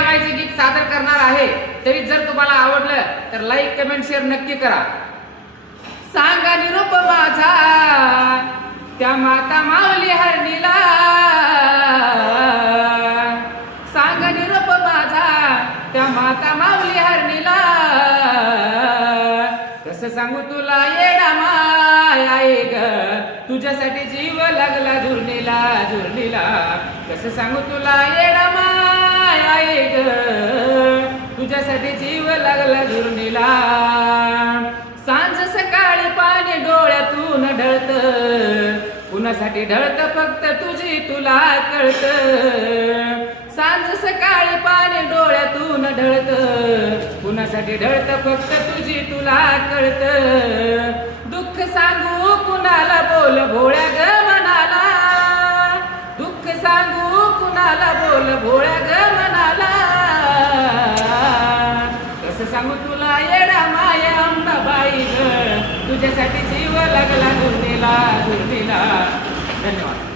माईचे गीत सादर करणार आहे. तरी जर तुम्हाला आवडलं तर लाईक कमेंट शेअर नक्की करा. सांगा निरोप माझा त्या माता माऊली हरणीला, सांगा निरोप माझा त्या माता माऊली हरणीला. कसं सांगू तुला येडा माय आहे ग, तुझ्यासाठी जीव लागला झुरणीला झुरणीला. कसं सांगू तुला येडा माय आहे ग, तुझ्यासाठी जीव लागला झुरणीला. सांज सकाळी पाणी डोळ्यातून ढळत, कुणासाठी ढळत फक्त तुझी तुला कळत. सांज सकाळी पाणी डोळ्यातून ढळत, कुणासाठी ढळत फक्त तुझी तुला कळत. दुःख सांगू कुणाला बोल भोळ्या ग मनाला, दुःख सांगू कुणाला बोल भोळ्या ग मनाला. कसं सांगू तुला येडा माया अंबाबाई ग, तुझ्यासाठी जीव लागला झुरणीला झुरणीला. धन्यवाद.